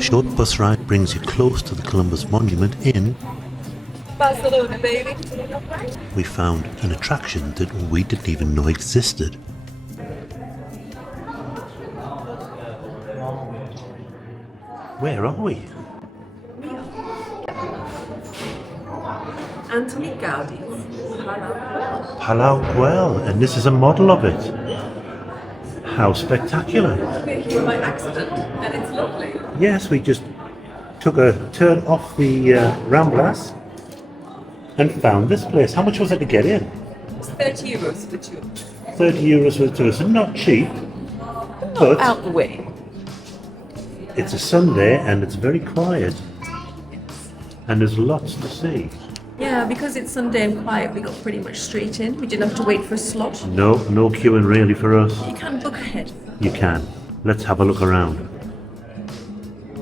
A short bus ride brings you close to the Columbus Monument in Barcelona, baby. We found an attraction that we didn't even know existed. Where are we? Antoni Gaudí. Palau Güell, and this is a model of it. How spectacular. We're here by accident, and it's lovely. Yes, we just took a turn off the Ramblas and found this place. How much was it to get in? It's 30 euros for two. 30 euros for the tour, so not cheap. But Out the way. it's a Sunday and it's very quiet. And there's lots to see. Yeah, because it's Sunday and quiet, we got pretty much straight in. We didn't have to wait for a slot. No queuing really for us. You can book ahead. You can. Let's have a look around.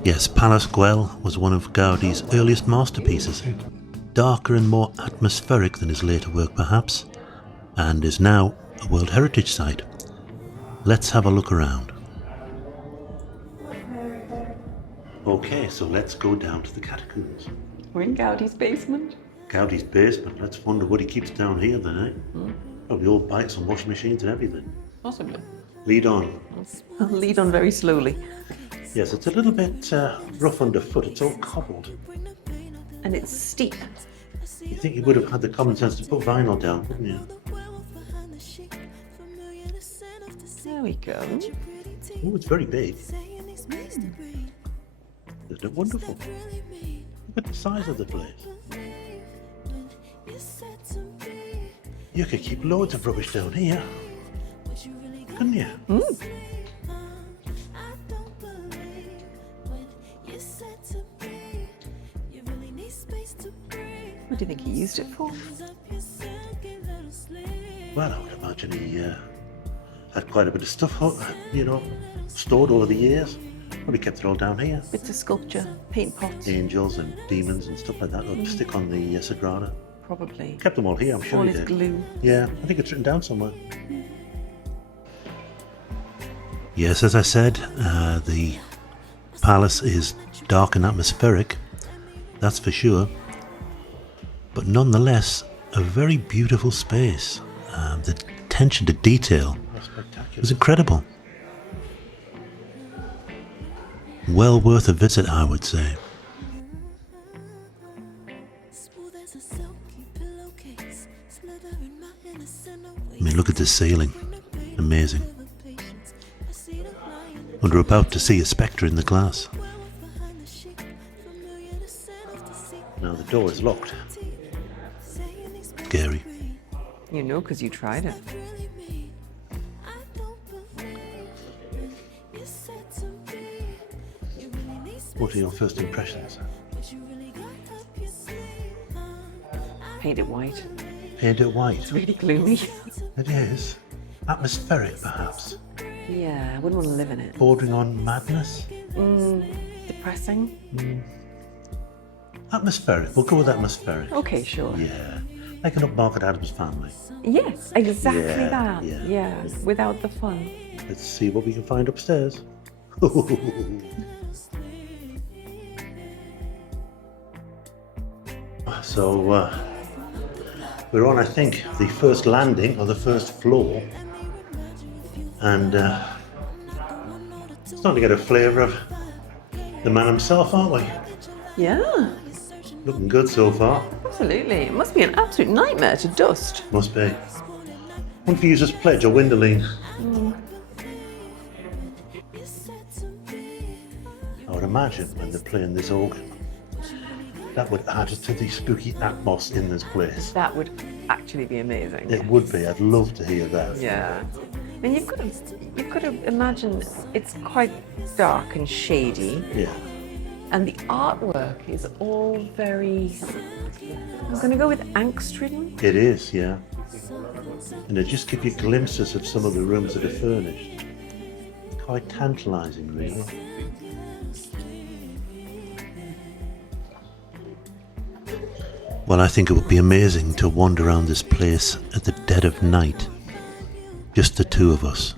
Yes, Palau Güell was one of Gaudi's earliest masterpieces. Darker and more atmospheric than his later work perhaps, and is now a World Heritage Site. Let's have a look around. Okay, so let's go down to the Catacombs. We're in Gaudi's basement. Gaudi's basement. Let's wonder what he keeps down here then, eh? Probably old bikes and washing machines and everything. Possibly. Lead on. I'll lead on very slowly. Yes, it's a little bit rough underfoot. It's all cobbled. And it's steep. You think you would have had the common sense to put vinyl down, wouldn't you? There we go. Oh, it's very big. Isn't it wonderful? Look at the size of the place. You could keep loads of rubbish down here, couldn't you? What do you think he used it for? Well, I would imagine he had quite a bit of stuff, stored over the years. Probably kept it all down here. Bits of sculpture, paint pots. Angels and demons and stuff like that. They'll stick on the Sagrada. Probably. Kept them all here, I'm sure All he his did. glue. Yeah, I think it's written down somewhere. Yes, as I said, the palace is dark and atmospheric, that's for sure. But nonetheless, a very beautiful space. The attention to detail was incredible. Well worth a visit, I would say. I mean, look at this ceiling. Amazing. And we're about to see a spectre in the glass. Now the door is locked. Scary. You know, because you tried it. What are your first impressions? Paint it white. Paint it white. It's really gloomy. It is. Atmospheric, perhaps. Yeah, I wouldn't want to live in it. Bordering on madness. Depressing. Atmospheric. We'll go with atmospheric. Okay, sure. Yeah. Like an Upmarket Addams family. Yes, exactly Yeah, that. yeah. Yeah, without the fun. Let's see what we can find upstairs. So, we're on, I think, the first landing, or the first floor. And starting to get a flavour of the man himself, aren't we? Yeah, Looking good so far. absolutely. It must be an absolute nightmare to dust. Must be. Wonder if you use this pledge or Windoline. I would imagine when they're playing this organ, that would add to the spooky atmos in this place. That would actually be amazing. It would be. I'd love to hear that. Yeah. I mean, you've got to imagine it's quite dark and shady, Yeah. and the artwork is all very. I'm going to go with angst-ridden. It is, yeah. And they just give you glimpses of some of the rooms that are furnished. Quite tantalising, really. Well, I think it would be amazing to wander around this place at the dead of night. Just the two of us,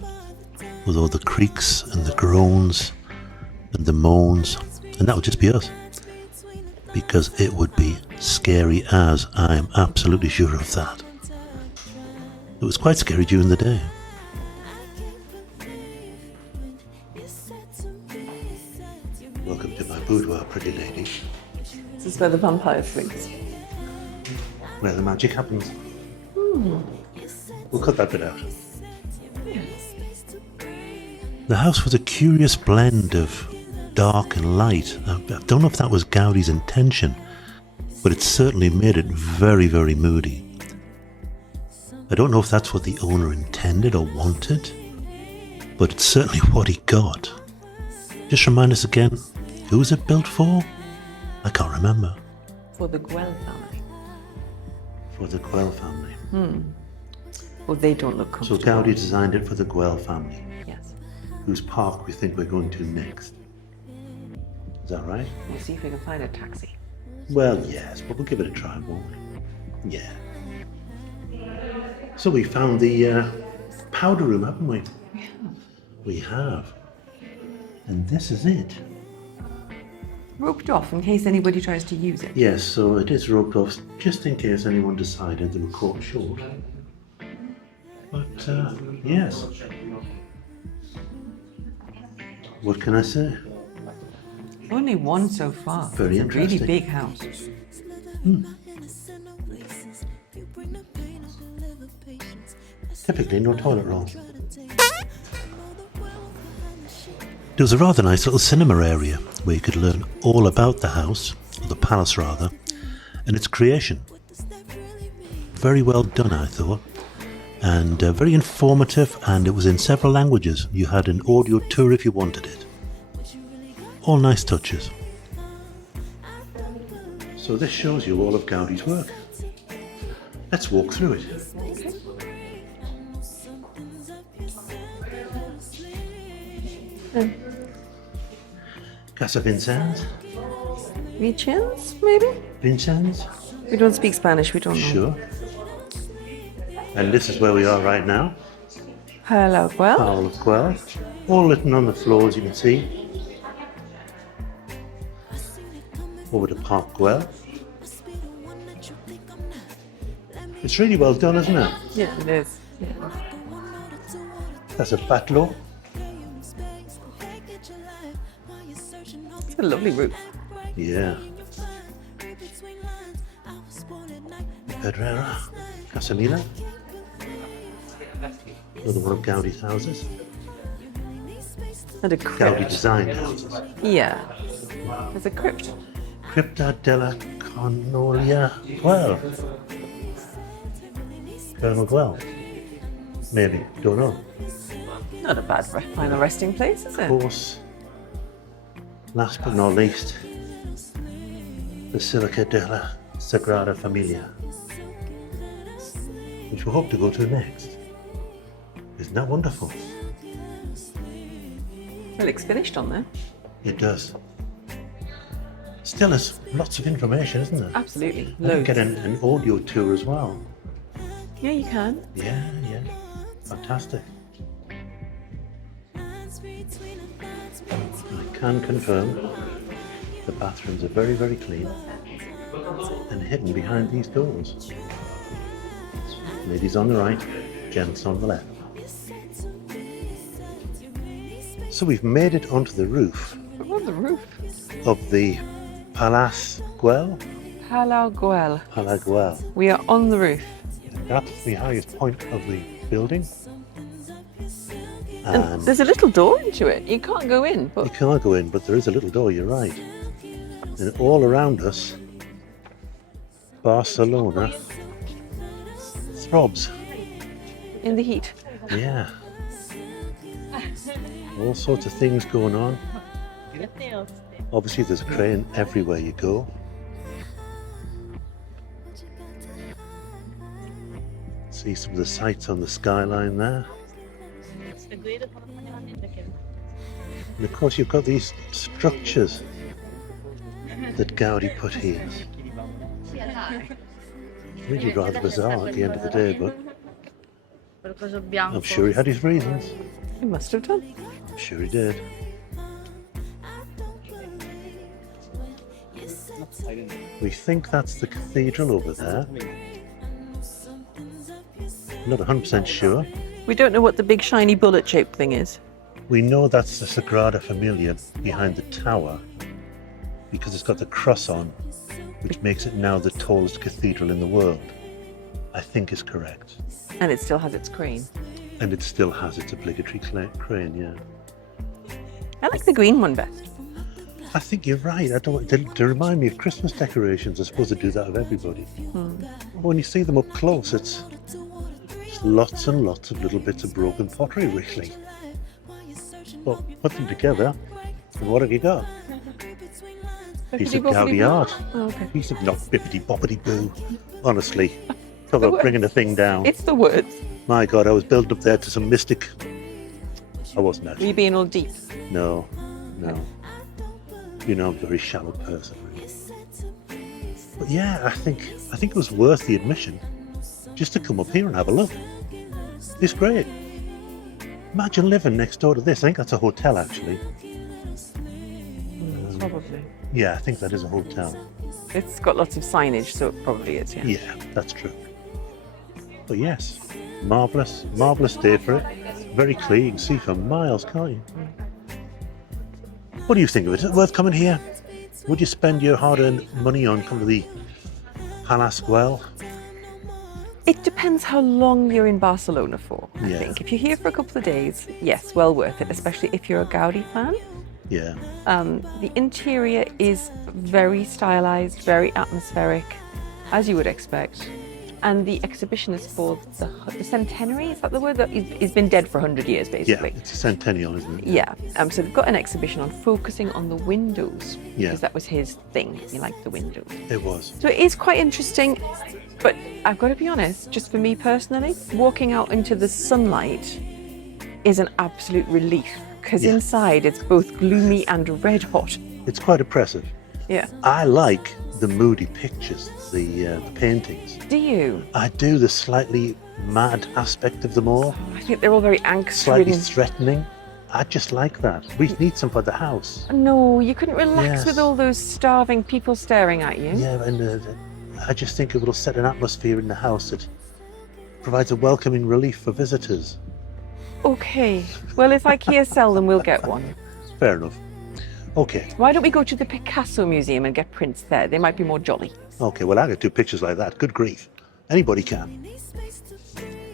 with all the creaks and the groans and the moans And that would just be us. Because it would be scary as, I am absolutely sure of that. It was quite scary during the day. Welcome to my boudoir, pretty lady. This is where the vampire sleeps. Where the magic happens. We'll cut that bit out. The house was a curious blend of dark and light. I don't know if that was Gaudi's intention, but it certainly made it very, very moody. I don't know if that's what the owner intended or wanted, but it's certainly what he got. Just remind us again, who was it built for? I can't remember. For the Güell family. For the Güell family. Well, they don't look So comfortable. Gaudi designed it for the Güell family, Yes. whose park we think we're going to next. Is that right? We'll see if we can find a taxi. Well, yes, but we'll give it a try, won't we? Yeah. So we found the powder room, haven't we? Yeah. We have. And this is it. Roped off in case anybody tries to use it. Yes, so it is roped off just in case anyone decided they were caught short. But, yes. What can I say? Only one so far. Very it's a really interesting. big house. Typically no toilet roll. There was a rather nice little cinema area where you could learn all about the house, or the palace rather, and its creation. Very well done, I thought, and very informative, and it was in several languages. You had an audio tour if you wanted it. All nice touches. So this shows you all of Gaudi's work. Let's walk through it. Casa Vincennes? Chins, maybe? Vincennes? We don't speak Spanish, we don't know. Sure. And this is where we are right now. Palau Güell. Palau Güell. All written on the floors, you can see. Over to Park Güell. It's really well done, isn't it? Yeah, it is. Yeah. That's a batlo. It's a lovely roof. Yeah. Pedrera. Casamila. Another one of Gaudi's houses. And a Gaudi crypt. designed houses. Yeah. There's a crypt. Crypta della Cornolia Güell. Colonel Güell. Maybe, don't know. Not a bad final resting place, is Of it? course, last but not least, Basilica della Sagrada Família, which we hope to go to next. Isn't that wonderful? It looks finished on there. It does. Still, there's lots of information, isn't there? Absolutely. I could Loads. get an audio tour as well. Yeah, you can. Yeah, fantastic. I can confirm the bathrooms are very, very clean and hidden behind these doors. Ladies on the right, gents on the left. So we've made it onto the roof We're on the roof. of the Palau Güell. Palau Güell. Palau Güell. We are on the roof. That's the highest point of the building. And there's a little door into it. You can't go in, You but can't go in, but there is a little door, you're right. And all around us, Barcelona throbs. in the heat. Yeah. All sorts of things going on. Obviously, there's a crane everywhere you go. See some of the sights on the skyline there. And of course, you've got these structures that Gaudi put here. Really rather bizarre at the end of the day, but I'm sure he had his reasons. He must have done. I'm sure he did. We think that's the cathedral over there. Not 100% sure. We don't know what the big shiny bullet-shaped thing is. We know that's the Sagrada Família behind the tower because it's got the cross on, which makes it now the tallest cathedral in the world. I think is correct. And it still has its crane. And it still has its obligatory crane, yeah. I like the green one best. I think you're right. They remind me of Christmas decorations. They're supposed to do that of everybody. When you see them up close, it's just lots and lots of little bits of broken pottery, really. But put them together, and what have you got? Piece of Gaudi art. Oh, okay. Piece of not bippity boppity boo. Honestly, talk about bringing a thing down. It's the words. My God, I was built up there to some mystic. I wasn't Were actually. you being all deep? No. You know, I'm a very shallow person. But yeah, I think it was worth the admission just to come up here and have a look. It's great. Imagine living next door to this. I think that's a hotel, actually. Probably. Yeah, I think that is a hotel. It's got lots of signage, so it probably is, yeah. Yeah, that's true. But yes, marvellous day for it. Very clear, you can see for miles, can't you? What do you think of it? Is it worth coming here? Would you spend your hard-earned money on coming to the Palau Güell? It depends how long you're in Barcelona for, I Yeah. think. If you're here for a couple of days, yes, well worth it, especially if you're a Gaudi fan. Yeah. The interior is very stylized, very atmospheric, as you would expect. And the exhibition is for the Centenary, is that the word? That it's been dead for 100 years, Yeah, basically. it's a Centennial, isn't it? Yeah. So they've got an exhibition on focusing on the windows. Yeah. Because that was his thing. He liked the windows. It was. So it is quite interesting. But I've got to be honest, just for me personally, walking out into the sunlight is an absolute relief. Because Yeah. inside it's both gloomy and red hot. It's quite oppressive. Yeah. I like the Moody pictures, the paintings. Do you? I do the slightly mad aspect of them all, I think they're all very slightly angst-ridden. threatening. I just like that. We need some for the house. No, you couldn't relax Yes. with all those starving people staring at you. Yeah, and I just think it will set an atmosphere in the house that provides a welcoming relief for visitors. Okay. Well, if IKEA sell them, we'll get one. Fair enough. Okay, Why don't we go to the Picasso Museum and get prints there? They might be more jolly. well, I could do pictures like that. Good grief. Anybody can.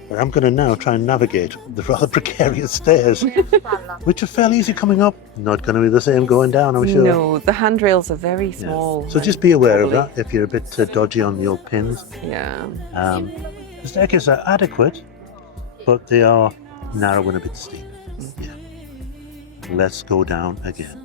But I'm going to now try and navigate the rather precarious stairs, which are fairly easy coming up. Not going to be the same going down, I'm sure. No, the handrails are very Yeah. small. So and just be aware of wobbly. that if you're a bit dodgy on the old pins. Yeah. The staircases are adequate, but they are narrow and a bit steep. Yeah. Let's go down again.